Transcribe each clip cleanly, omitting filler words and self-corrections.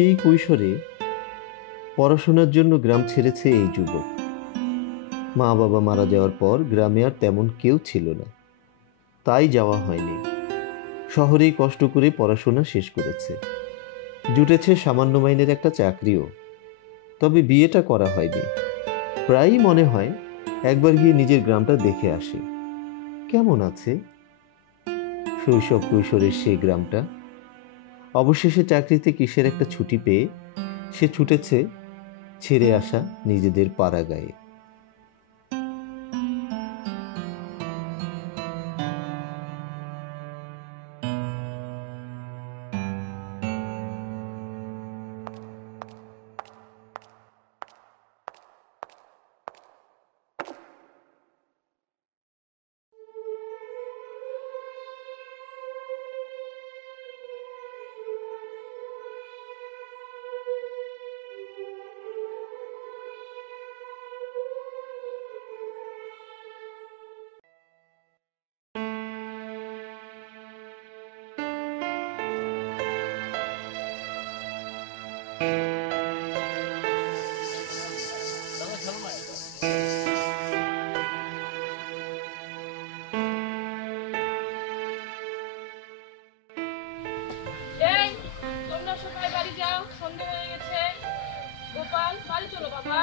সেই কৈশোরে পড়াশোনার জন্য গ্রাম ছেড়েছে এই যুবক। মা বাবা মারা যাওয়ার পর গ্রামে আর তেমন কেউ ছিল না, তাই যাওয়া হয়নি। শহরেই কষ্ট করে পড়াশোনা শেষ করেছে, জুটেছে সামান্য মাইনের একটা চাকরিও। তবে বিয়েটা করা হয়নি। প্রায়ই মনে হয় একবার গিয়ে নিজের গ্রামটা দেখে আসি, কেমন আছে শৈশব কৈশোরের সেই গ্রামটা। অবশেষে চাকরিতে কিসের একটা ছুটি পেয়ে সে ছুটেছে ছেড়ে আসা নিজেদের পাড়া গায়ে। গোপাল, বাড়ি চলো বাবা।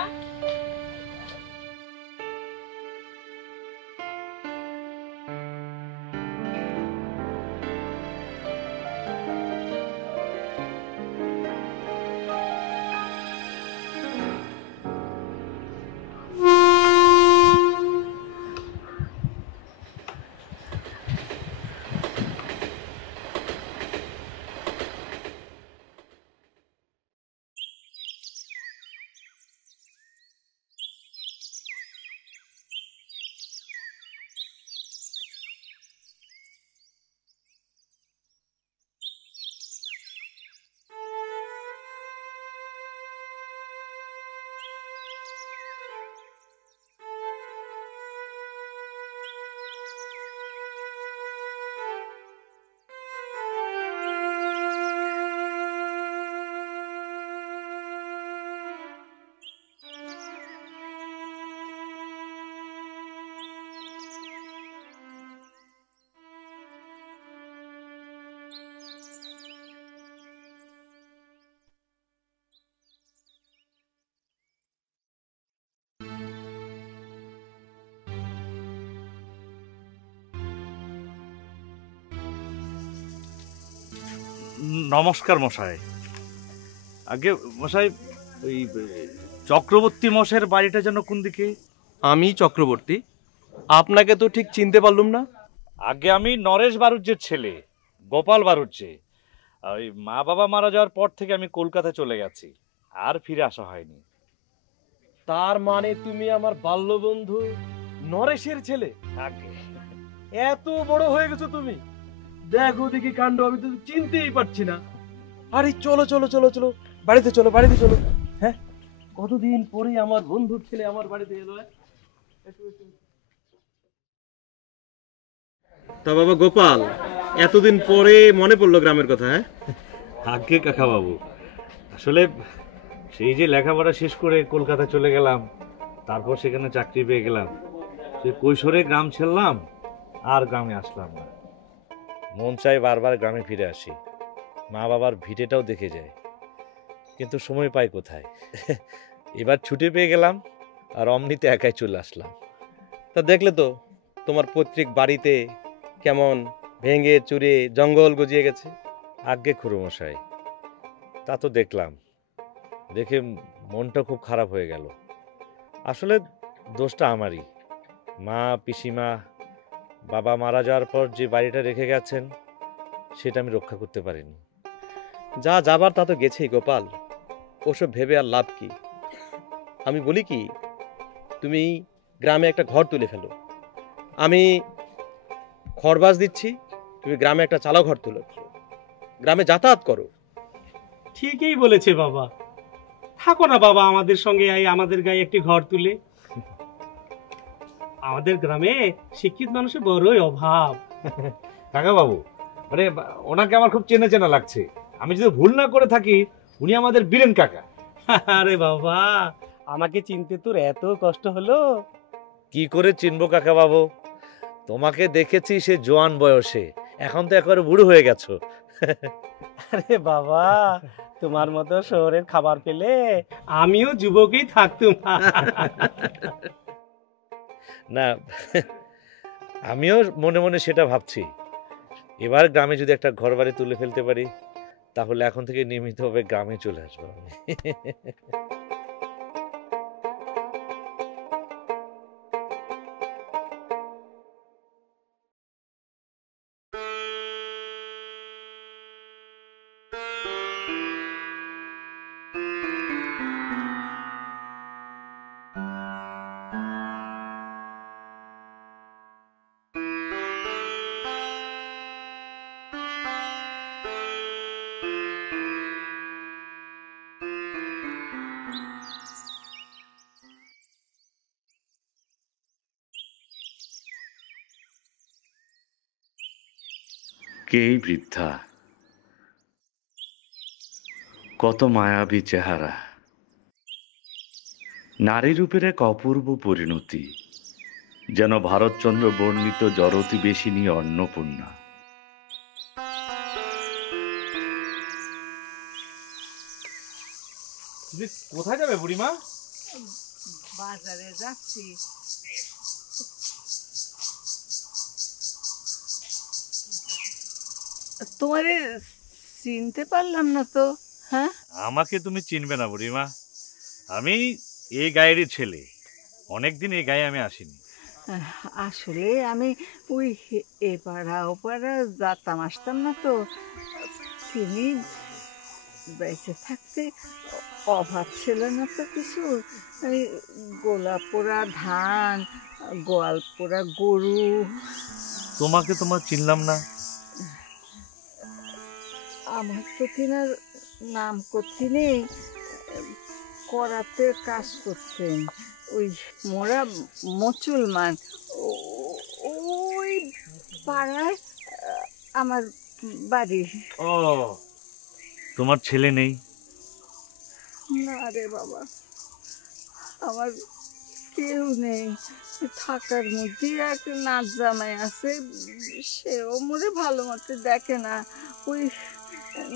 নমস্কার মশাই। আগে মশাই, ওই চক্রবর্তী মশাইয়ের বাড়িটা যেন কোন দিকে? আমি চক্রবর্তী, আপনাকে তো ঠিক চিনতে পারলুম না। আগে আমি নরেশ বাড়ুজ্যের ছেলে, গোপাল বাড়ুজ্যে। ওই মা বাবা মারা যাওয়ার পর থেকে আমি কলকাতা চলে গেছি, আর ফিরে আসা হয়নি। তার মানে তুমি আমার বাল্যবন্ধু নরেশের ছেলে? আগে এত বড় হয়ে গেছো তুমি, দেখো দেখি কাণ্ড, আমি তো চিনতেই পারছি না। আরে চলো চলো চলো চলো, বাড়িতে চলো, বাড়িতে চলো। হ্যাঁ, কতদিন পরে আমার বন্ধুর ছেলে আমার বাড়িতে এলো। তা বাবা গোপাল, এতদিন পরে মনে পড়লো গ্রামের কথা? হ্যাঁ আগে কাকা বাবু, আসলে সেই যে লেখাপড়া শেষ করে কলকাতা চলে গেলাম, তারপর সেখানে চাকরি পেয়ে গেলাম, সে কৈশোরে গ্রাম ছেড়লাম, আর গ্রামে আসলাম না। মন চাই বারবার গ্রামে ফিরে আসি, মা বাবার ভিটেটাও দেখে যায়, কিন্তু সময় পাই কোথায়। এবার ছুটি পেয়ে গেলাম, আর অমনিতে একাই চলে আসলাম। তা দেখলে তো তোমার পৈতৃক বাড়িতে কেমন ভেঙে চুরে জঙ্গল গজিয়ে গেছে। আজ্ঞে খুড়োমশাই, তা তো দেখলাম, দেখে মনটা খুব খারাপ হয়ে গেল। আসলে দোষটা আমারই। মা পিসিমা বাবা মারা যাওয়ার পর যে বাড়িটা রেখে গেছেন, সেটা আমি রক্ষা করতে পারিনি। যা যাবার তা তো গেছেই গোপাল, ওসব ভেবে আর লাভ কি। আমি বলি কি, তুমি গ্রামে একটা ঘর তুলে ফেলো। আমি খড়বাস দিচ্ছি, তুমি গ্রামে একটা চালা ঘর তুলে ফেলো, গ্রামে যাতায়াত করো। ঠিকই বলেছে বাবা, থাকো না বাবা আমাদের সঙ্গে, আমাদের গায়ে একটি ঘর তুলে। আমাদের গ্রামে শিক্ষিত মানুষের বড়ই অভাব। কাকা বাবু, মানে ওনাকে আমার খুব চেনা চেনা লাগছে। আমি যদি ভুল না করে থাকি, উনি আমাদের বীরেন কাকা। আরে বাবা, আমাকে চিনতে তোর এত কষ্ট হলো? কি করে চিনবো কাকা বাবু, তোমাকে দেখেছি সে জোয়ান বয়সে, এখন তো একেবারে বুড়ো হয়ে গেছো। আরে বাবা, তোমার মতো শহরের খাবার পেলে আমিও যুবকই থাকতুম। না, আমিও মনে মনে সেটা ভাবছি, এবার গ্রামে যদি একটা ঘর বাড়ি তুলে ফেলতে পারি তাহলে এখন থেকে নিয়মিতভাবে গ্রামে চলে আসবো আমি। কে এই বৃদ্ধা? কত মায়াবী চেহারা, নারী রূপের এক অপূর্ব পরিণতি, যেন ভারতচন্দ্র বর্ণিত জরতি বেশিনী অন্নপূর্ণা। তুমি কোথায় যাবে বুড়িমা? বাজারে যাচ্ছি। তোমারে চিনতে পারলাম না তো। হ্যাঁ, আমাকে তুমি চিনবে না বুড়িমা, আমি এই গায়েরই ছেলে, অনেকদিন এই গায়ে আমি আসিনি। আসলে আমি ওই এ পাড়া ও পাড়া যেতাম আসতাম না তো। তিনি বেঁচে থাকতে অভাব ছিল না তো কিছু, এই গোলা পোড়া ধান, গোয়াল পোড়া গরু। তোমাকে তোমার চিনলাম না। আমার তো তিনার নাম করতে নেই, করাতে কাজ করতেন। ওই মোরা মুসলমান, ওই পাড়ায় আমার বাড়ি। ও, তোমার ছেলে নেই? না রে বাবা, আমার কেউ নেই। থাকার মধ্যে এক নাচ জামাই আছে, সেও মোরে ভালো মতো দেখে না। ওই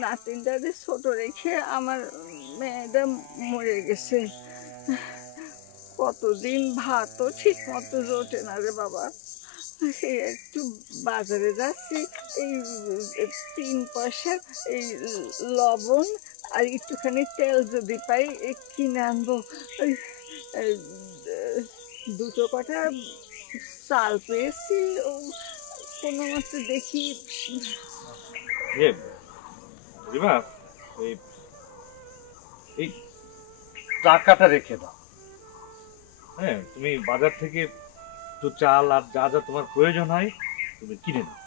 নাতিনটারে ছোট রেখে আমার মেয়েটা মরে গেছে। কতদিন ভাতও ঠিক মতো জোটে না রে বাবা। এই একটু বাজারে যাচ্ছি, এই 3 পয়সার এই লবণ আর একটুখানি তেল যদি পাই কিনে আনবো। ওই 2 কটা চাল পেয়েছি, কোনো মতো দেখি। বুড়িমা, এই টাকাটা রেখে দাও। হ্যাঁ, তুমি বাজার থেকে একটু চাল আর যা যা তোমার প্রয়োজন হয় তুমি কিনে নাও।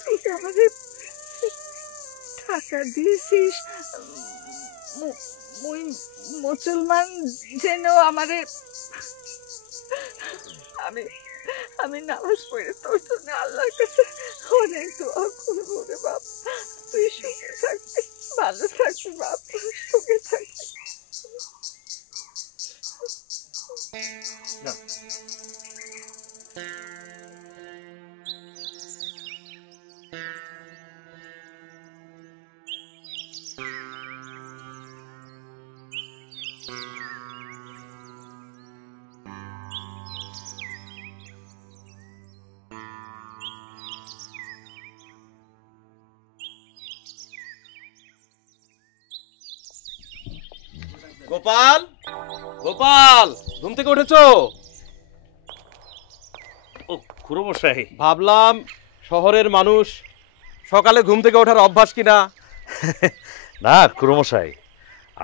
তুই আমাদের টাকা দিয়েছিস, ওই মুসলমান যেন আমারে, আমি আমি নামাজ পড়ে তোর জন্য আল্লাহর কাছে অনেক দোয়া করবো রে বাপ। তুই সুখে থাকবি, ভালো থাকবি বাপ, সুখে থাকবি। গোপাল, গোপাল, ঘুম থেকে উঠেছো? ও খুড়োমশাই, ভাবলাম শহরের মানুষ সকালে ঘুম থেকে ওঠার অভ্যাস কিনা। না খুড়োমশাই,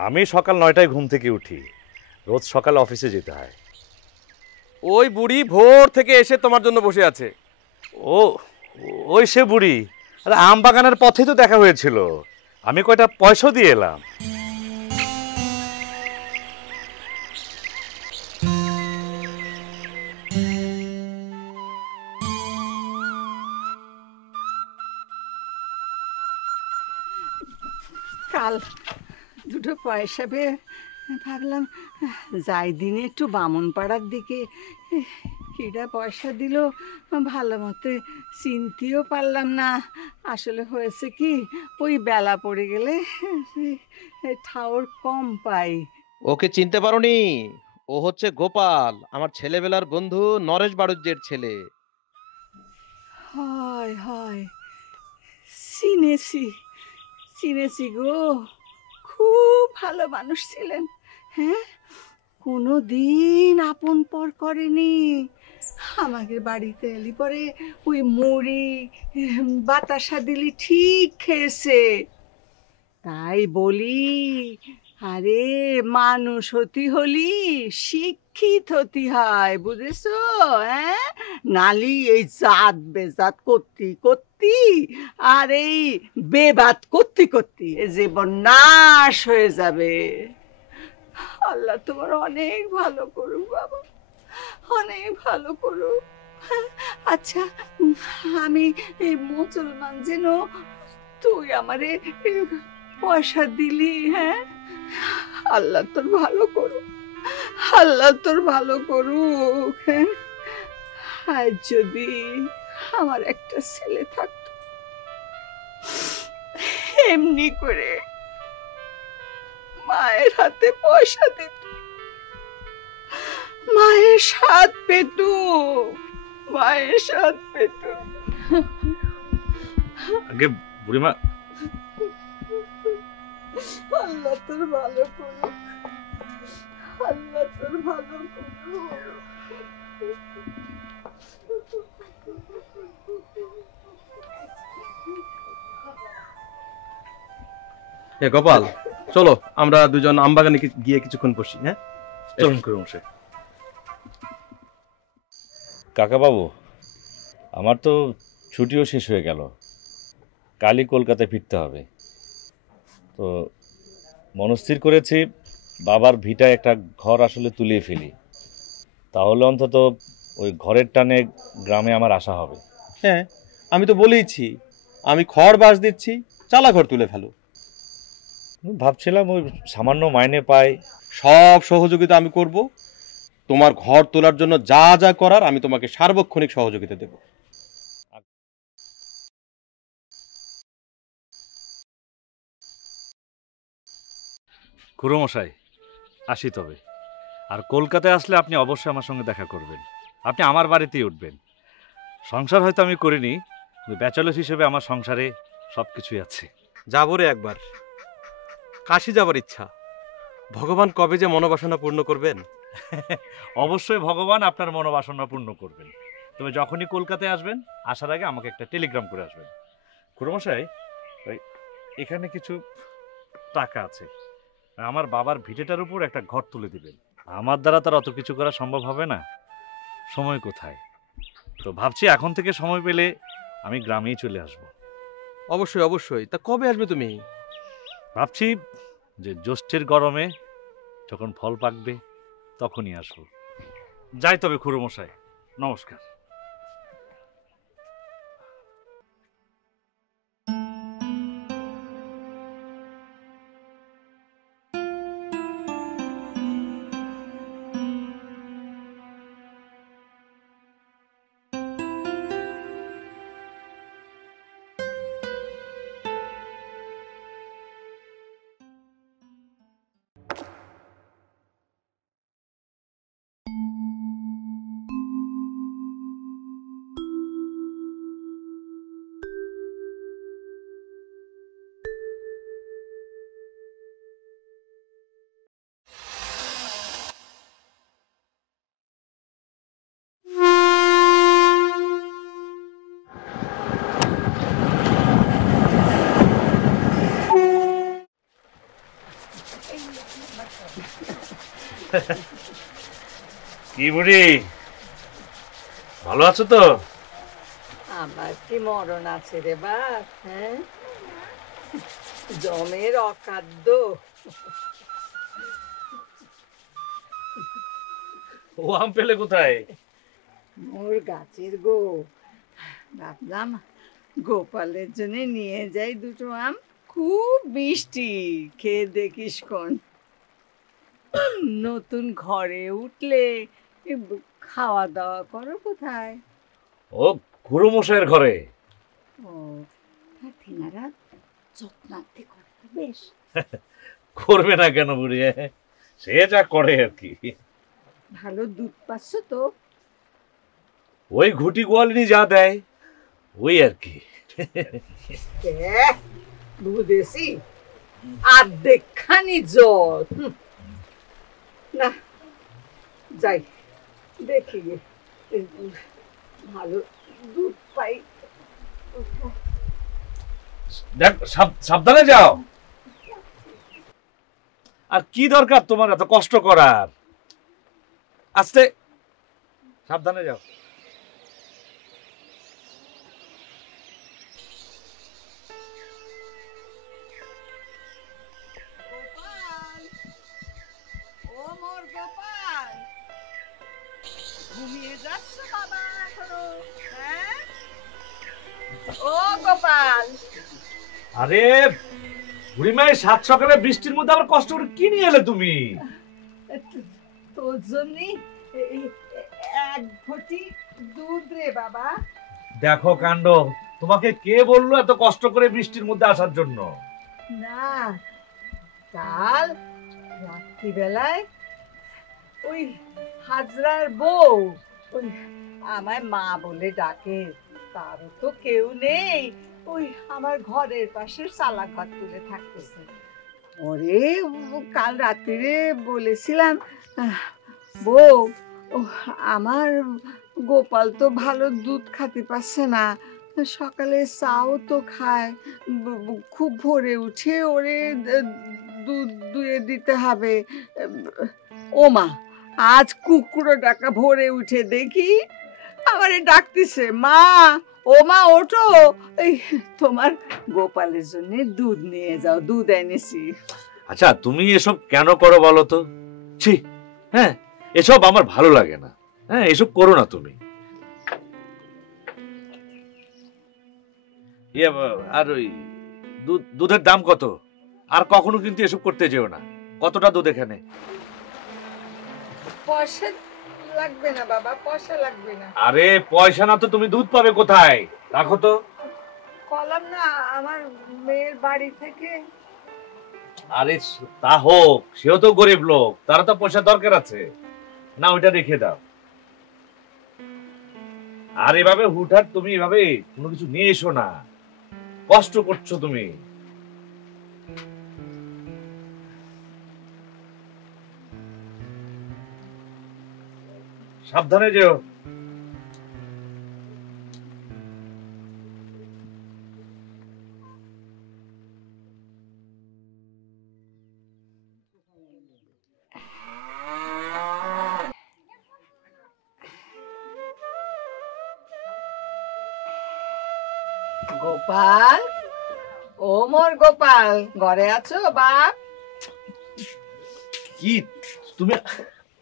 আমি সকাল 9টায় ঘুম থেকে উঠি, রোজ সকালে অফিসে যেতে হয়। ওই বুড়ি ভোর থেকে এসে তোমার জন্য বসে আছে। ও, ওই সে বুড়ি? আরে আম বাগানের পথে তো দেখা হয়েছিল, আমি কয়টা পয়সা দিয়ে এলাম। কাল দুটো পয়সা পেয়ে ভাবলাম যাই দিনে একটু বামুনপাড়ার দিকে কিটা পয়সা দিল ভালো মতো চিনতেও পারলাম না। আসলে হয়েছে কি, ওই বেলা পড়ে গেলে ঠাউর কম পাই। ওকে চিনতে পারোনি? ও হচ্ছে গোপাল, আমার ছেলেবেলার বন্ধু নরেশ বাড়ুজ্যের ছেলে। হয় হয়, চিনেছি চিনেছি গো, খুব ভালো মানুষ ছিলেন। হ্যাঁ, কোনো দিন আপন পর করেনি। আমাদের বাড়িতে এলি পরে ওই মুড়ি বাতাসা দিলি ঠিক খেয়েছে। তাই বলি, আরে মানুষ হতি হলি শিক্ষিত হতি হয়, বুঝেছো? হ্যাঁ, নালি এই জাত বেজাত করতি করতি আর এই বেবাত করতি করতি জীবন নাশ হয়ে যাবে। আল্লাহ তোমার অনেক ভালো করুক বাবা, অনেক ভালো করুক। আচ্ছা, আমি এই মুসলমান যেন তুই আমারে পয়সা দিলি। হ্যাঁ, আল্লাহ তোর ভালো করুক, আল্লাহ তোর ভালো করুক। হ্যাঁ, আজ যদি আমার একটা ছেলে থাকতো এমনি করে মায়ের হাতে পয়সা দিত, মায়ের স্বাদ পেত, মায়ের স্বাদ পেত। আগে বুড়িমা, আল্লাহ তোর ভালো করুক, আল্লাহ তোর ভালো করুক। এ গোপাল, চলো আমরা দুজন আমবাগানে গিয়ে কিছুক্ষণ বসি। হ্যাঁ চলুন খুড়োমশাই। কাকা বাবু, আমার তো ছুটিও শেষ হয়ে গেল, কালই কলকাতায় ফিরতে হবে। তো মনস্থির করেছি বাবার ভিটায় একটা ঘর আসলে তুলিয়ে ফেলি, তাহলে অন্তত ওই ঘরের টানে গ্রামে আমার আসা হবে। হ্যাঁ, আমি তো বলেইছি আমি খড় বাস দিচ্ছি, চালা ঘর তুলে ফেলো। ভাবছিলাম ওই সামান্য মাইনে পাই। সব সহযোগিতা আমি করব, তোমার ঘর তোলার জন্য যা যা করার আমি তোমাকে সার্বক্ষণিক সহযোগিতা দেব। খুড়োমশাই, আসি তবে। আর কলকাতায় আসলে আপনি অবশ্যই আমার সঙ্গে দেখা করবেন, আপনি আমার বাড়িতেই উঠবেন। সংসার হয়তো আমি করিনি, কিন্তু ব্যাচেলর হিসেবে আমার সংসারে সব কিছুই আছে। যাবো রে একবার, কাশি যাবার ইচ্ছা। ভগবান কবে যে মনোবাসনা পূর্ণ করবেন। অবশ্যই ভগবান আপনার মনোবাসনা পূর্ণ করবেন। তবে যখনই কলকাতায় আসবেন, আসার আগে আমাকে একটা টেলিগ্রাম করে আসবেন। খুড়োমশাই, ওই এখানে কিছু টাকা আছে, আমার বাবার ভিটেটার উপর একটা ঘর তুলে দিবেন। আমার দ্বারা তার অত কিছু করা সম্ভব হবে না, সময় কোথায়। তো ভাবছি এখন থেকে সময় পেলে আমি গ্রামেই চলে আসব। অবশ্যই অবশ্যই। তা কবে আসবে তুমি? ভাবছি যে জ্যৈষ্ঠের গরমে যখন ফল পাকবে তখনই আসবো। যাই তবে খুড়োমশাই, নমস্কার। কি বুড়ি, ভালো আছো তো? আমার কি মরণ আছে রে বাপ, হ্যাঁ, জমের অখাদ্য। ও আম পেলে কোথায়? মোর গাছের গো, ভাবলাম গোপালের জন্য নিয়ে যাই দুটো আম, খুব মিষ্টি, খেয়ে দেখিস কোন। নতুন ঘরে উঠলে এ খাওয়া দাওয়া করো কোথায়? ও গুরু মশাইয়ের ঘরে। ও, তিনারা যত্নার্থে করে তো বেশ। করবে না কেন বুড়ি, সে যা করে আর কি। ভালো দুধ পাচ্ছ তো? ওই ঘুটি গোয়ালিনি যা দেয় ওই আর কি। বুঝেছি, আর্ধেকখানি জল। না, যাই দেখি গে, ভালো দুধ পাই। দেখ সাবধানে যাও। আর কি দরকার তোমার এত কষ্ট করার? আস্তে সাবধানে যাও। গোপাল, ও মোর গোপাল, ঘুমিয়ে যাচ্ছ বাবা এখনো? হ্যাঁ, ও গোপাল। আরে বুড়িমায়ের সাত সকালে বৃষ্টির মধ্যে আবার কষ্ট করে কি নিয়ে এলে তুমি? তোর জন্য এক ঘটি দুধ রে বাবা। দেখো কাণ্ড, তোমাকে কে বললো এত কষ্ট করে বৃষ্টির মধ্যে আসার জন্য? না, কাল রাত্রিবেলায় ওই হাজরার বউ ওই আমায় মা বলে ডাকে, তারও তো কেউ নেই, ওই আমার ঘরের পাশে চালা ঘর তুলে থাকতেছে। ওরে কাল রাত্রিরে বলেছিলাম, বউ আমার গোপাল তো ভালো দুধ খেতে পারছে না, সকালে চাও তো খায়, খুব ভোরে উঠে ওরে দুধ দুয়ে দিতে হবে। ও মা, আজ কুকুরও ডাকা ভোরে উঠে দেখি আমারে ডাকতেছে, মা ও মা ওঠো, এই তোমার গোপালের জন্য দুধ নিয়ে যাও, দুধ এনেছি। আচ্ছা তুমি এসব কেন করো বলো তো? ছি, হ্যাঁ এসব আমার ভালো লাগে না। হ্যাঁ এসব করো না তুমি। আর ওই দুধের দাম কত? আর কখনো কিন্তু এসব করতে যেও না। কতটা দুধ এখানে? পয়সা লাগবে না বাবা, পয়সা লাগবে না। আরে পয়সা না তো তুমি দুধ পাবে কোথায়? রাখো তো। কলাম না আমার মেয়ের বাড়ি থেকে। আরে তা হোক, সেও তো গরিব লোক, তারা তো পয়সা দরকার আছে। না ওইটা রেখে দাও। আর এভাবে হুটহাট তুমি এভাবে কোনো কিছু নিয়ে এসো না, কষ্ট করছো তুমি। সাবধানে যেও। গোপাল, ও মোর গোপাল, ঘরে আছো বাপ? কি তুমি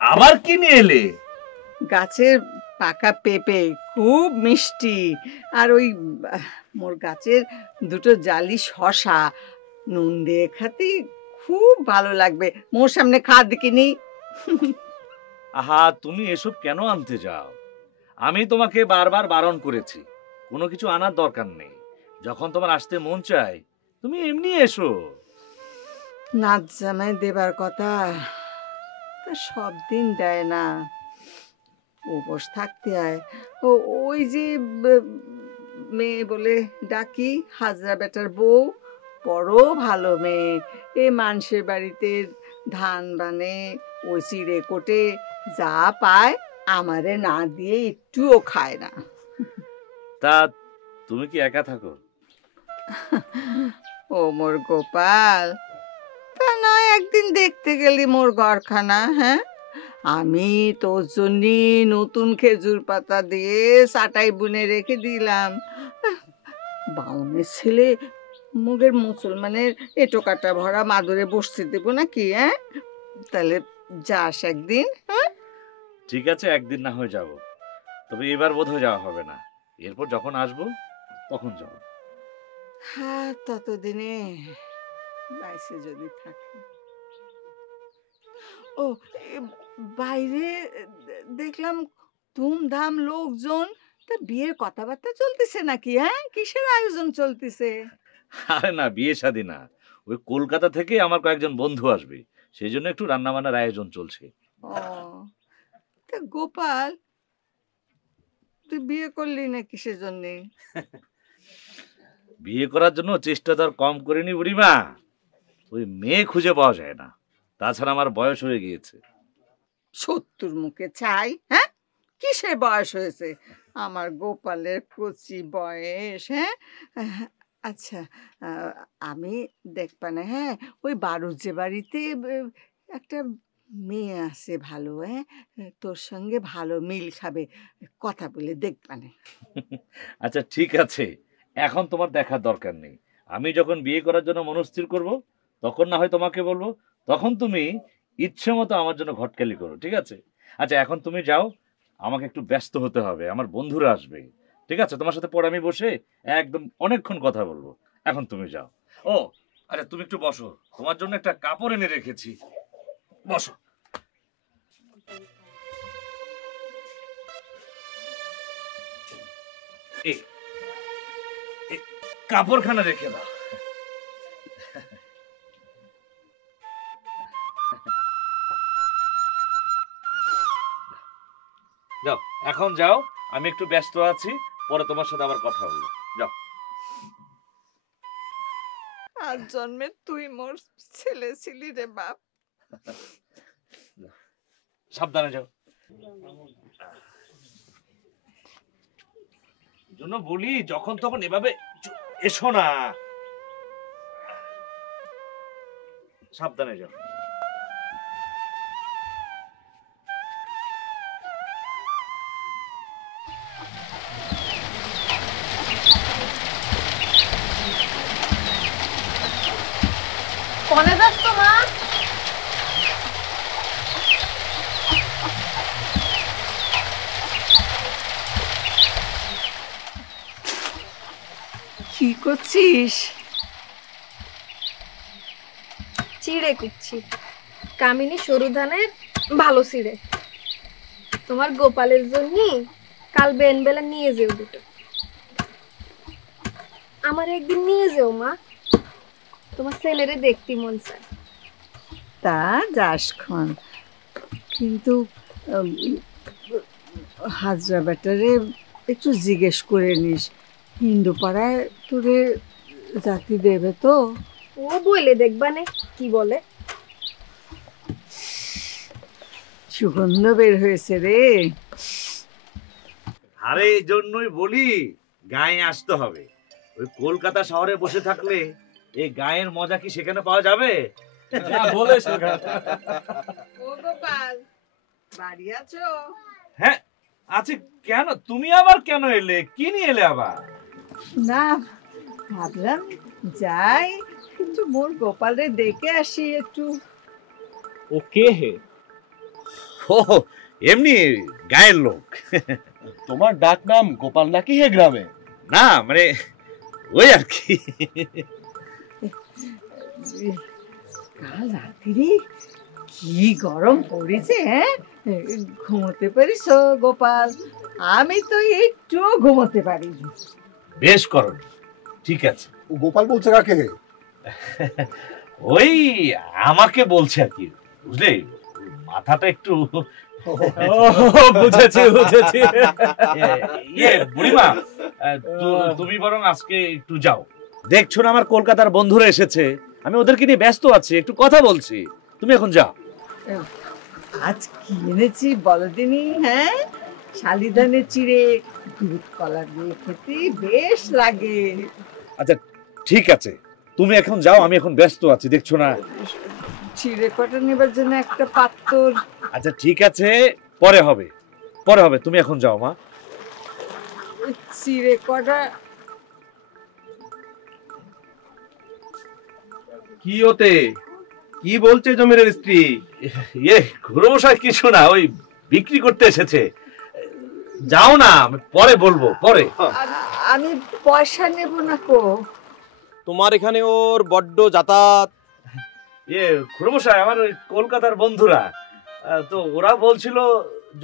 আবার কি নিয়ে এলে? গাছের পাকা পেঁপে খুব মিষ্টি, আর ওই মোর গাছের দুটো জালি শশা, নুন দিয়ে খাতে খুব ভালো লাগবে। মোর সামনে খাওয়ার দিকে নেই। আহা তুমি এসব কেন আনতে যাও? আমি তোমাকে বারবার বারণ করেছি, কোনো কিছু আনার দরকার নেই। যখন তোমার আসতে মন চায় তুমি এমনি এসো। নাচ জামাই দেবার কথা, তা সব দিন দেয় না, উপোস থাকতে হয়। ওই যে মেয়ে বলে ডাকি, হাজরা বেটার বউ, বড় ভালো মেয়ে। এ মানুষের বাড়িতে ধান বানে, ওই চিড়ে কোটে যা পায় আমারে না দিয়ে একটুও খায় না। তা তুমি কি একা থাকো? ও মোর গোপাল, তা নয় একদিন দেখতে গেলি মোর ঘরখানা? হ্যাঁ, আমি তোর জন্য নতুন খেজুর পাতা দিয়ে চাটাই বুনে রেখে দিলাম। বাউনের ছেলে মুগের মুসলমানের এটো কাটা ভরা মাদুরে বসতে দেবো নাকি? হ্যাঁ, তাহলে যাস একদিন। হ্যাঁ ঠিক আছে, একদিন না হয়ে যাব, তবে এবার বোধহয় যাওয়া হবে না। এরপর যখন আসবো তখন যাবো। হ্যাঁ, ততদিনে বাইসে যদি থাকে। ও এ, বাইরে দেখলাম ধুমধাম লোকজন, তা বিয়ের কথাবার্তা চলতেছে নাকি? হ্যাঁ, কিসের আয়োজন চলতেছে? আরে না, বিয়ে শাদী না, ওই কলকাতা থেকে আমার কয়েকজন বন্ধু আসবে, সেই জন্য একটু রান্না বান্নার আয়োজন চলছে। ও, তা গোপাল, তুই বিয়ে করলি না কিসের জন্যে? বিয়ে করার জন্য চেষ্টা তো আর কম করিনি বুড়িমা, ওই মেয়ে খুঁজে পাওয়া যায় না, তাছাড়া আমার বয়স হয়ে গিয়েছে। 70 মুখে ছাই। হ্যাঁ, কিসের বয়স হয়েছে? আমার গোপালের কচি বয়স। হ্যাঁ, আচ্ছা, আমি দেখবানে। হ্যাঁ, ওই বাড়ুজ্জে বাড়িতে একটা মেয়ে আছে ভালো। হ্যাঁ, তোর সঙ্গে ভালো মিল খাবে, কথা বলে দেখবানে। আচ্ছা ঠিক আছে, এখন তোমার দেখার দরকার নেই, আমি যখন বিয়ে করার জন্য মনস্থির করব তখন না হয় তোমাকে বলবো, তখন তুমি ইচ্ছে মতো আমার জন্য ঘটকালি করো, ঠিক আছে? আচ্ছা এখন তুমি যাও, আমাকে একটু ব্যস্ত হতে হবে, আমার বন্ধুরা আসবে। ঠিক আছে, তোমার সাথে পরে আমি বসে একদম অনেকক্ষণ কথা বলবো, এখন তুমি যাও। ও আচ্ছা, তুমি একটু বসো, তোমার জন্য একটা কাপড় এনে রেখেছি, বসো। এই কাপড়খানা রেখে দাও। যাও, এখন যাও, আমি একটু ব্যস্ত আছি, পরে তোমার সাথে আবার কথা বলবো, যাও। আর জন্মে তুই মোর ছেলে ছিলি রে বাপ। সাবধানে যাও। জন্য বলি, যখন তখন এভাবে এসো না, সাবধানে যাও। কনে যাচ্ছ মা? কি করছিস? চিড়ে কুচ্ছি, কামিনী সরু ধানের ভালো চিড়ে। তোমার গোপালের জন্য কাল বেলা নিয়ে যেও দুটো। আমার একদিন নিয়ে যেও মা, তোমার ছেলেরে দেখতে মন চায়। তা যাস খন, কিন্তু হাজরা বেটারে একটু জিজ্ঞেস করে নিস, হিন্দু পাড়ায় তোরে জাতি দেবে তো? ও বলে দেখবানে কি বলে। সুগন্ধ বের হয়েছে রে। আরে এই জন্যই বলি গায়ে আসতে হবে, ওই কলকাতা শহরে বসে থাকলে এই গায়ের মজা কি সেখানে পাওয়া যাবে? ও গোপাল, বাড়ি আছো? হ্যাঁ আছে। কেন, তুমি আবার কেন এলে? কি নিয়ে এলে আবার? না, ভাবলাম যাই কিন্তু মোর গোপালে দেখে আসি একটু। ও কে হে? ও এমনি গায়ের লোক। তোমার ডাক নাম গোপাল নাকি হে গ্রামে? না মানে ওই আর কি। কাল রাত্রি কি গরম পড়েছে। হ্যাঁ, ঘুমোতে পারিস গোপাল? আমি তো একটুও ঘুমোতে পারিনি। বেশ করো, ঠিক আছে। ও গোপাল বলছে কাকে? ওই আমাকে বলছে আর কি, বুঝলে, মাথাটা একটু। বুঝেছি বুঝেছি। ইয়ে বুড়িমা, তুমি বরং আজকে একটু যাও, দেখছো না আমার কলকাতার বন্ধুরা এসেছে, আমি ওদেরকে নিয়ে ব্যস্ত আছি, একটু কথা বলছি, তুমি এখন যাও। আজ কি এনেছি বলো দিনি? হ্যাঁ, শালিধানের চিড়ে দুধ কলা দিয়ে খেতে বেশ লাগে। আচ্ছা ঠিক আছে, তুমি এখন যাও, আমি এখন ব্যস্ত আছি, দেখছো না। চিড়ে কটা নেবার জন্য একটা পাত্র। আচ্ছা ঠিক আছে, পরে হবে, পরে হবে, তুমি এখন যাও মা। চিড়ে কটা। কি ওতে কি বলছে জমির স্ত্রী? ইয়ে ঘুরোমশাই কিছু না, ওই বিক্রি করতে এসেছে, যাও না, আমি পরে বলবো, পরে। আমি পয়সা নেব না কো। তোমার এখানে ওর বড্ড যাতায়াত, খুড়মশাই, আমার ওই কলকাতার বন্ধুরা তো ওরা বলছিল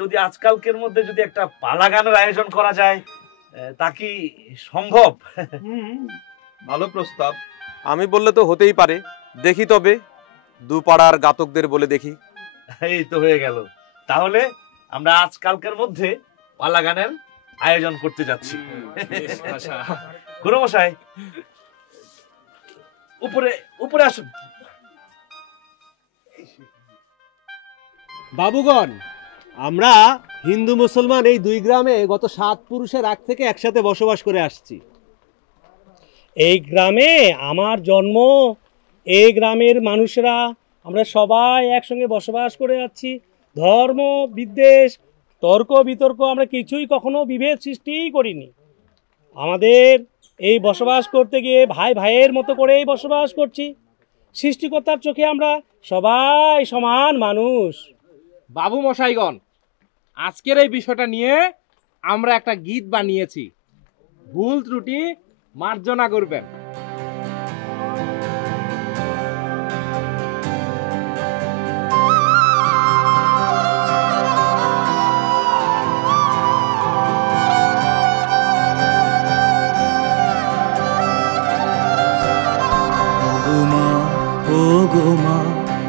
যদি আজকালকের মধ্যে যদি একটা পালা গানের আয়োজন করা যায় তা কি সম্ভব? ভালো প্রস্তাব। আমি বললে তো হতেই পারে। দেখি তবে দুপাড়ার গাতকদের বলে দেখি। এই তো হয়ে গেল। তাহলে আমরা আজকালকের মধ্যে পালা গানের আয়োজন করতে যাচ্ছি। খুড়মশাই, উপরে উপরে আসুন। বাবুগণ, আমরা হিন্দু মুসলমান এই দুই গ্রামে গত 7 পুরুষের আগ থেকে একসাথে বসবাস করে আসছি। এই গ্রামে আমার জন্ম, এই গ্রামের মানুষরা আমরা সবাই একসঙ্গে বসবাস করে যাচ্ছি। ধর্ম বিদ্বেষ তর্ক বিতর্ক আমরা কিছুই কখনো বিভেদ সৃষ্টিই করিনি। আমাদের এই বসবাস করতে গিয়ে ভাই ভাইয়ের মতো করেই বসবাস করছি। সৃষ্টিকর্তার চোখে আমরা সবাই সমান মানুষ। বাবু মশাইগণ, আজকের এই বিষয়টা নিয়ে আমরা একটা গীত বানিয়েছি, ভুল ত্রুটি মার্জনা করবেন।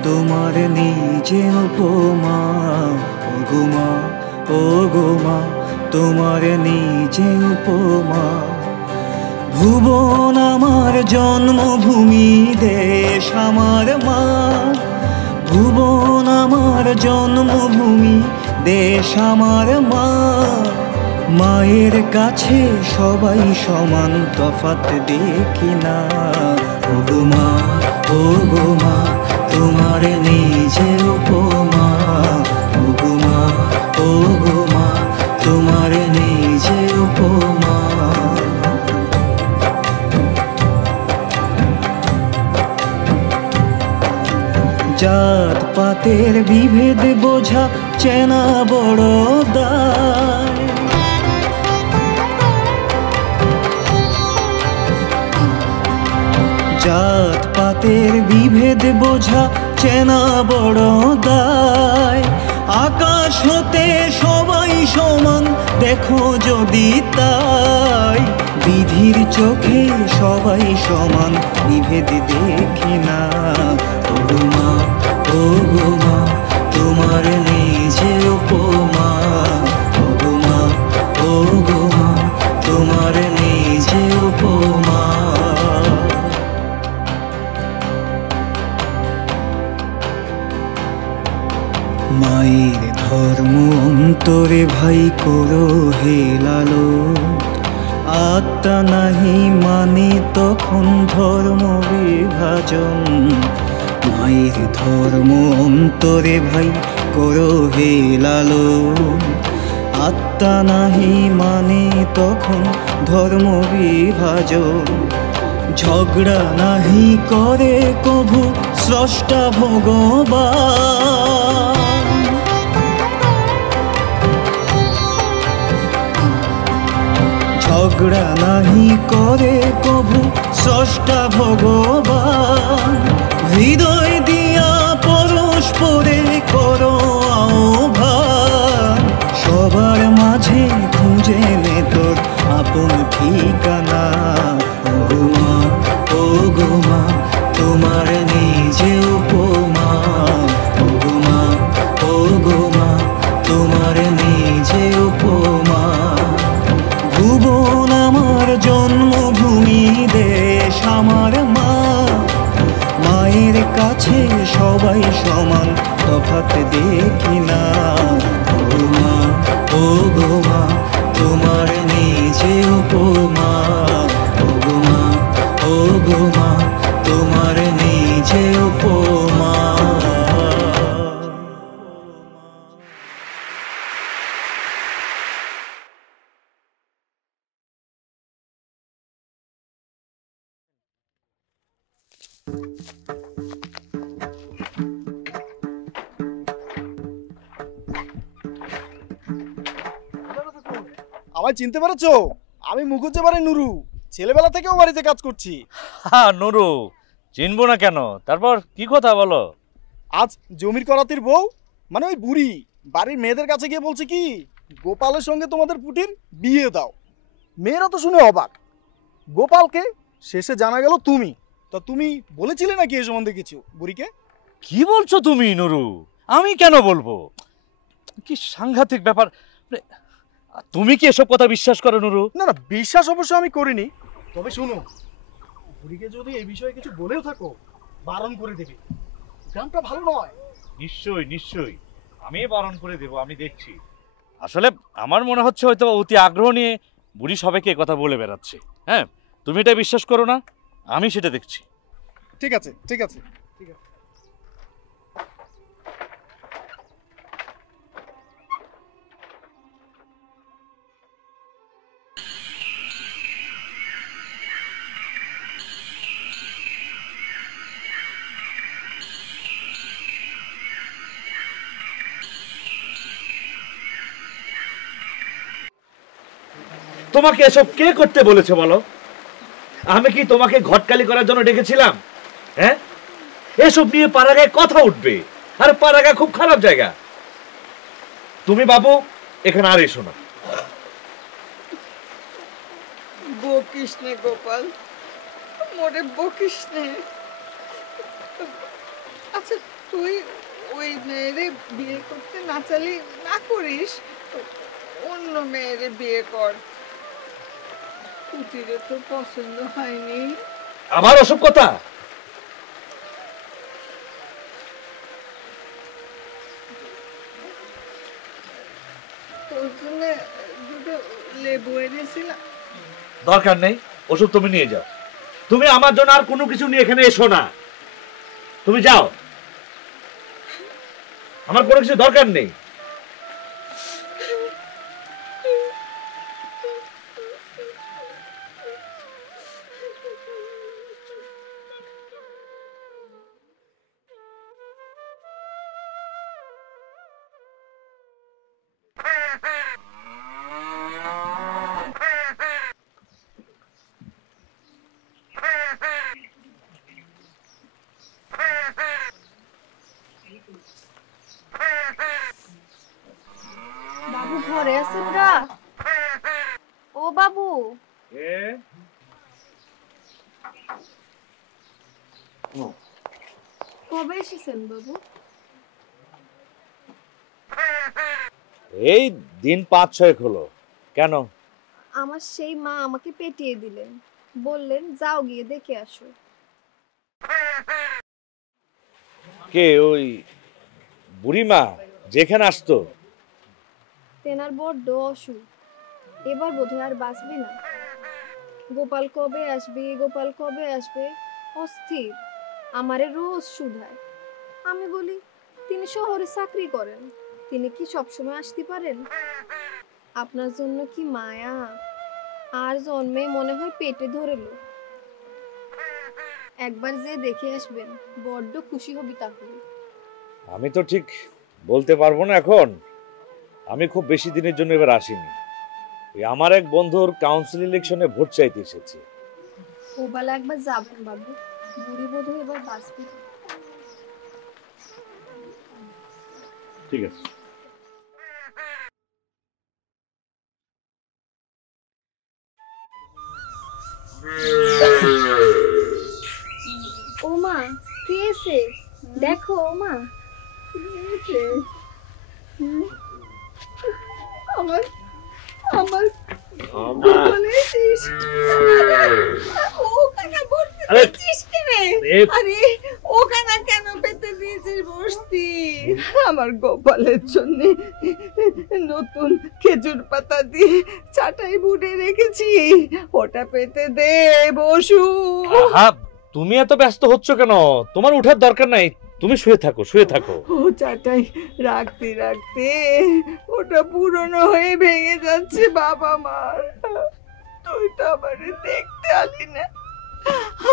তোমার নিজে উপমা, ও গোমা ও গোমা তোমার নিজে উপমা। ভুবন আমার জন্মভূমি, দেশ আমার মা। ভুবন আমার জন্মভূমি, দেশ আমার মা। মায়ের কাছে সবাই সমান, তফাৎ দেখি না। ও গোমা ও গোমা তোমার নিজে উপমা, ও গোমা ও গোমা তোমার নিজে উপমা। জাত পাতের বিভেদ বোঝা চেনা বড় দায়। জাত পাতের বিভেদ বোঝা চেনা বড় দায়। আকাশ হতে সবাই সমান, দেখো যদি তাই। বিধির চোখে সবাই সমান, বিভেদ দেখি না। ও গোমা ও গোমা তোমার নিজে উপমা, ও গোমা ও গোমা তোমার নিজে উপমা। মায়ের ধর্ম অন্তরে ভাই করো হে লালো। আত্মা নাহি মানে তখন ধর্ম বিভাজন। মায়ের ধর্ম অন্তরে ভাই করো হে লালো। আত্মা নাহি মানে তখন ধর্ম বিভাজন। ঝগড়া নাহি করে কভু স্রষ্টা ভগবান। ঝগড়া নাহি করে কভু স্রষ্টা ভগবান। হৃদয় দিয়া পরস্পরে করো আহ্বান। সবার মাঝে খুঁজে নে তোর আপন ঠিকানা। ও গোমা ও গোমা তোমার নিজে উপমা, ও গোমা ও গোমা তোমার নিজে উপমা। ভুবন আমার জন্মভূমি, দেশ আমার মা। মায়ের কাছে সবাই সমান, তফাৎ দেখি না। ও গোমা ও গোমা তোমার নিজে উপমা, ও গোমা ও গোমা তোমার নিজে উপমা। আমায় চিনতে পেরেছো? আমি মুখুজ্জেবাড়ির নুরু, ছেলেবেলা থেকেও বাড়িতে কাজ করছি। হ্যাঁ নুরু, চিনবো না কেন? তারপর কি কথা বলো? আজ জমির করাতির বউ মানে ওই বুড়ি বাড়ির মেয়েদের কাছে গিয়ে বলছে কি গোপালের সঙ্গে তোমাদের পুটির বিয়ে দাও। মেয়েরা তো শুনে অবাক। গোপালকে শেষে জানা গেল তুমি। তা তুমি বলেছিলে নাকি এ সম্বন্ধে কিছু বুড়িকে? কি বলছো তুমি নুরু? আমি কেন বলবো? কি সাংঘাতিক ব্যাপার! তুমি কি এসব কথা বিশ্বাস করো নুরু? না না, বিশ্বাস অবশ্য আমি করিনি, তবে শুনো, বুড়িকে যদি এই বিষয়ে কিছু বলেও থাকো বারণ করে দেবে, গ্রামটা ভালো নয়। নিশ্চয়ই নিশ্চয়ই আমি বারণ করে দেব, আমি দেখছি। আসলে আমার মনে হচ্ছে হয়তো অতি আগ্রহ নিয়ে বুড়ি সবাইকে কথা বলে বেড়াচ্ছে। হ্যাঁ, তুমি এটা বিশ্বাস করো না, আমি সেটা দেখছি। ঠিক আছে ঠিক আছে ঠিক আছে। তোমাকে এসব কে করতে বলেছে বলো? আমি কি তোমাকে ঘটকালি করার জন্য ডেকেছিলাম? হ্যাঁ, এসব নিয়ে পাড়াগায় কথা উঠবে, আর পাড়াগা খুব খারাপ জায়গা। তুমি বাবু এখানে আর এসো না। বকিস নে গোপাল, মোরে বকিস নে। আচ্ছা তুই ওই মেয়েরে বিয়ে করতে না চালি না করিস, অন্য মেয়েরে বিয়ে কর। পুতিরে তো পছন্দ হয়নি। আবার ওসব কথা? তোর জন্য দুটো লেবু এনেছিলাম। দরকার নেই, ওসব তুমি নিয়ে যাও। তুমি আমার জন্য আর কোনো কিছু নিয়ে এখানে এসো না, তুমি যাও। আমার কোনো কিছু দরকার নেই। বাবু ঘরে আছেন গা? ও বাবু, কবে এসেছেন বাবু? এই দিন 5-6 হলো। কেন? আমার সেই মা আমাকে পেটিয়ে দিলেন, বললেন যাও গিয়ে দেখে আসো। কে ওই বুড়িমা যেখানে আসতো? তেনার বড্ড অসুখ, এবার বোধহয় আর বাঁচবে না। গোপাল কবে আসবে, গোপাল কবে আসবে অস্থির, আমারে রোজ শুধায়। আমি বলি তিনি শহরে চাকরি করেন, তিনি কি সবসময় আসতে পারেন? আপনার জন্য কি মায়া, আর জন্মে মনে হয় পেটে ধরেলো। একবার যে দেখে আসবেন, বড্ড খুশি হবি তাহলে। আমি তো ঠিক বলতে পারবো না এখন, আমি খুব বেশি দিনের জন্য এবার আসিনি। আমার এক বন্ধুর কাউন্সিল ইলেকশনে ভোট চাইতে এসেছি। ওবেলা একবার যাবেন বাবু, বুড়ি বোধহয় এবার বাঁচবে। ঠিক আছে। ও মা, কে এসে? দেখো ও মা, আমার আমার বলেছিস ওখানে বসতে দিয়েছিস কেনে? আরে ওখানে কেন পেতে দিয়েছিস বসতি? আমার গোপালের জন্য নতুন খেজুর পাতা দিয়ে চাটাই বুনে রেখেছি, ওটা পেতে দে বসু। তুমি এত ব্যস্ত হচ্ছ কেন? তোমার উঠার দরকার নাই, তুমি শুয়ে থাকো শুয়ে থাকো। ও চাটাই রাখতে রাখতে ওটা পুরনো হয়ে ভেঙে যাচ্ছে বাবা মার। তুই তো আমারে দেখতে আলি না,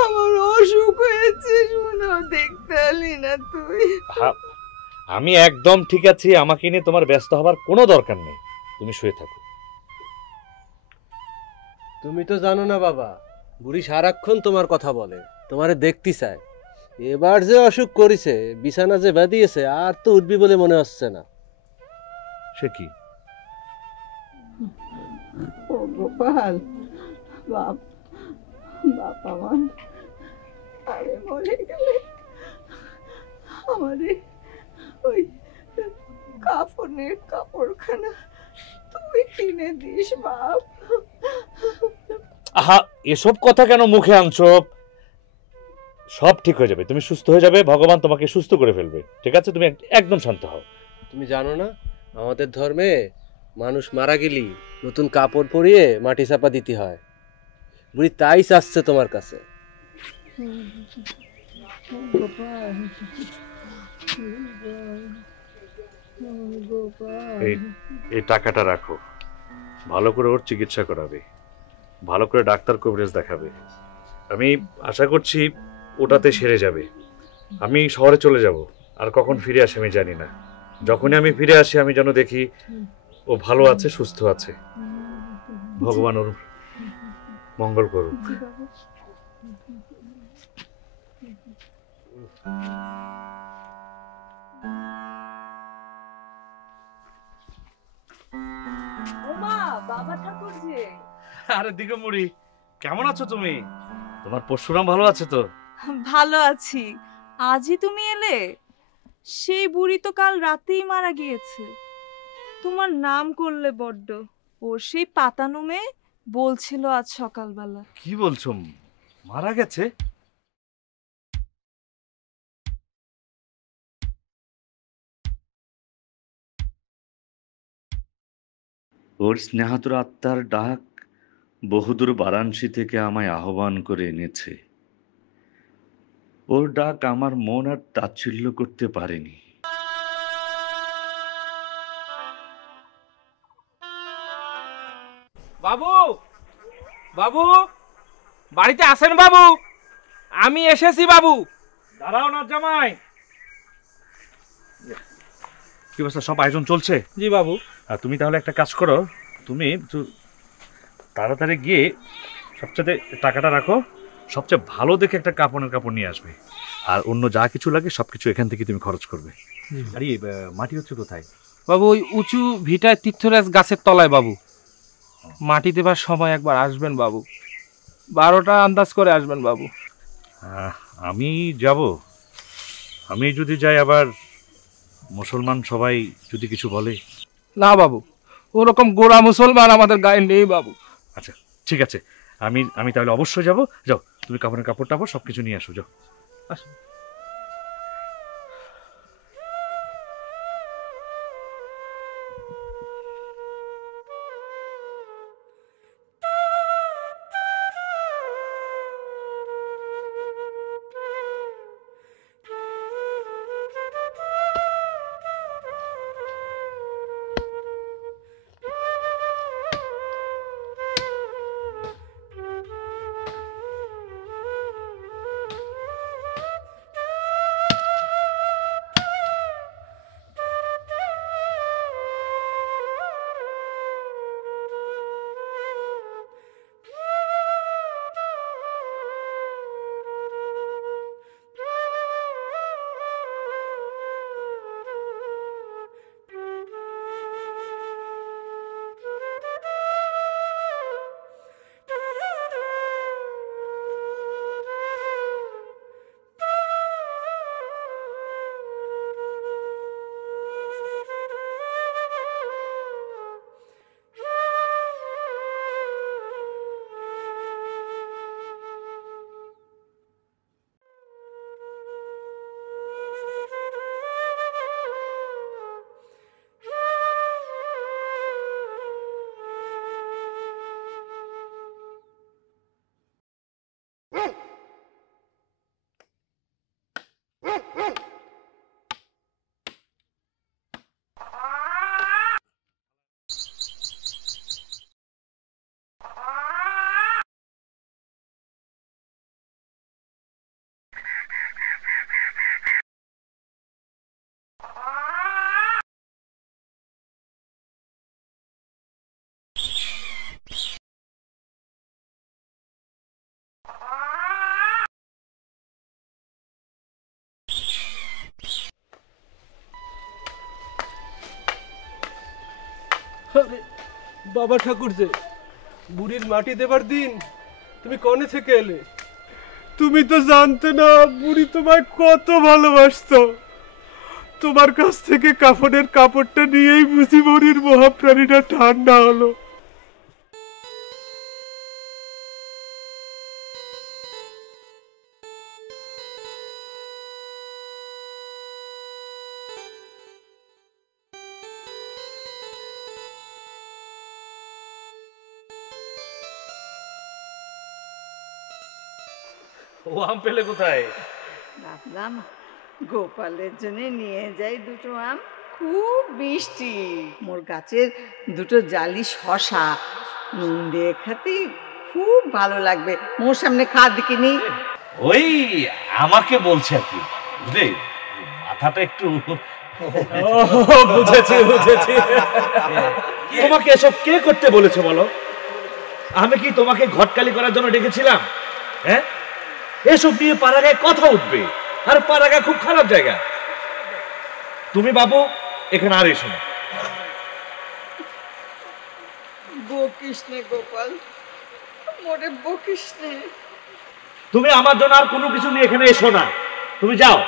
আমার অসুখ হয়েছে শুনো, দেখতে আলি না তুই। আমি একদম ঠিক আছি, আমাকে নিয়ে তোমার ব্যস্ত হবার কোনো দরকার নেই, তুমি শুয়ে থাকো। তুমি তো জানো না বাবা, বুড়ি সারাক্ষণ তোমার কথা বলে, তোমারে দেখতে চায়। এবার যে অসুখ করেছে, বিছানা যে বাঁধিয়েছে, আর তো উঠবি বলে মনে হচ্ছে না। সে কি? ও গোপাল, বাপ বাপ আমার, আরে মরে গেলে আমারে ওই কাফনের কাপড়খানা তুই কিনে দিস বাপ। আহা, এসব কথা কেন মুখে আনছো? সব ঠিক হয়ে যাবে, তুমি সুস্থ হয়ে যাবে, ভগবান তোমাকে সুস্থ করে ফেলবে। ঠিক আছে, তুমি একদম শান্ত হও। তুমি জানো না আমাদের ধর্মে মানুষ মারা গেলি নতুন কাপড় পরিয়ে মাটি চাপা দিতে হয়। বুড়ি তাই চাচ্ছে তোমার কাছে। এই টাকাটা রাখো, ভালো করে ওর চিকিৎসা করাবে, ভালো করে ডাক্তার কভারেজ দেখাবে। আমি আশা করছি ওটাতে সেরে যাবে। আমি শহরে চলে যাব, আর কখন ফিরে আসি আমি জানি না। যখনই আমি ফিরে আসি আমি যেন দেখি ও ভালো আছে, সুস্থ আছে। ভগবান ওর মঙ্গল করুক। ওমা, বাবা ঠাকুর যে। আরে দিগমুড়ি, কেমন আছো তুমি? তোমার পরশুরাম ভালো আছে তো? ভালো আছি। আজই তুমি এলে? সেই বুড়ি তো কাল রাতেই মারা গিয়েছে। তোমার নাম করলে বড্ড। ওর সেই পাতানো মেয়ে বলছিল আজ সকালবেলা। কি বলছো, মারা গেছে? ওর স্নেহাতুর আত্মার ডাক বহুদূর বারাণসী থেকে আমায় আহ্বান করে এনেছে। ওর ডাক আমার মন আর তাচ্ছিল্য করতে পারেনি। বাবু, বাবু, বাড়িতে আছেন বাবু? আমি এসেছি বাবু। দাঁড়াও না জামাই। কি অবস্থা, সব আয়োজন চলছে? জি বাবু। আর তুমি তাহলে একটা কাজ করো, তুমি তাড়াতাড়ি গিয়ে সবচেয়ে টাকাটা রাখো, সবচেয়ে ভালো দেখে একটা কাপড় নিয়ে আসবে। আর অন্য যা কিছু লাগে সবকিছু এখান থেকে তুমি খরচ করবে। আরে মাটি হচ্ছে কোথায় বাবু? ওই উঁচু ভিটায় তীর্থরাজ গাছের তলায় বাবু। মাটি দেবার সময় একবার আসবেন বাবু, 12টা আন্দাজ করে আসবেন বাবু। আমি যাব? আমি যদি যাই আবার মুসলমান সবাই যদি কিছু বলে? না বাবু, ওরকম গোড়া মুসলমান আমাদের গায়ে নেই বাবু। আচ্ছা ঠিক আছে, আমি তাহলে অবশ্যই যাব। যাও, তুমি কাপড় টাপড় সবকিছু নিয়ে আসো, যাও। আসো। আরে বাবা ঠাকুর যে বুড়ির মাটি দেবার দিন তুমি কনে থেকে এলে? তুমি তো জানতে না বুড়ি তোমায় কত ভালোবাসতো। তোমার কাছ থেকে কাফনের কাপড়টা নিয়েই বুঝি বুড়ির মহাপ্রাণীটা ঠান্ডা হলো। ও আম পেলে কোথায়? ভাবলাম গোপালের জন্য নিয়ে যাই দুটো আম, খুব মিষ্টি। মোর গাছের দুটো জালি শশা নুন দিয়ে খেতে খুব ভালো লাগবে। মোর সামনে খা দেখিনি। ওই আমাকে বলছে আর কি, বুঝলি, মাথাটা একটু বুঝেছি বুঝেছি। তোমাকে এসব কে করতে বলেছে বলো? আমি কি তোমাকে ঘটকালি করার জন্য ডেকেছিলাম? হ্যাঁ, এসব নিয়ে পাড়াগায় কথা উঠবে, আর পাড়াগা খুব খারাপ জায়গা। তুমি বাবু এখানে আর এসো না। বকিস নে গোপাল, মোরে বকিস নে। তুমি আমার জন্য আর কোনো কিছু নিয়ে এখানে এসো না, তুমি যাও।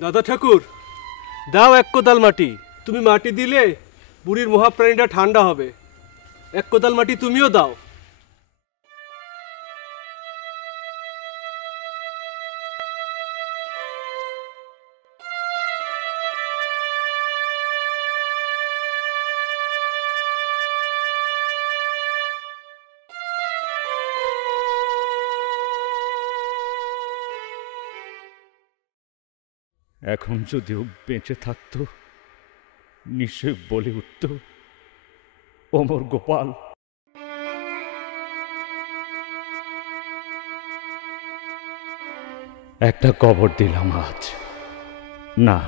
দাদা ঠাকুর, দাও এক কোদাল মাটি। তুমি মাটি দিলে বুড়ির মহাপ্রাণীটা ঠান্ডা হবে। এক কোদাল মাটি তুমিও দাও। এখন যদিও বেঁচে থাকতো, নিশ্চয় বলে উঠত, অমর গোপাল। একটা কবর দিলাম আজ। না,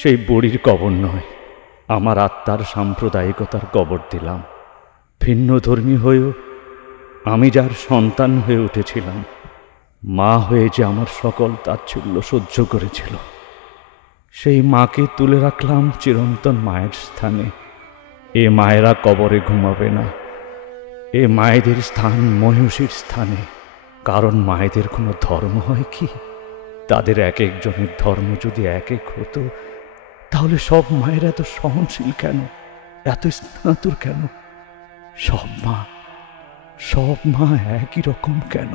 সেই বুড়ির কবর নয়, আমার আত্মার সাম্প্রদায়িকতার কবর দিলাম। ভিন্ন ধর্মী হয়েও আমি যার সন্তান হয়ে উঠেছিলাম, মা হয়ে যে আমার সকল তাচ্ছিল্য সহ্য করেছিল, সেই মাকে তুলে রাখলাম চিরন্তন মায়ের স্থানে। এ মায়েরা কবরে ঘুমাবে না, এ মায়েদের স্থান মহিষীর স্থানে। কারণ মায়েদের কোনো ধর্ম হয় কি? তাদের এক একজনের ধর্ম যদি এক এক হতো, তাহলে সব মায়েরা এত সহনশীল কেন, এত স্নাতুর কেন? সব মা একই রকম কেন?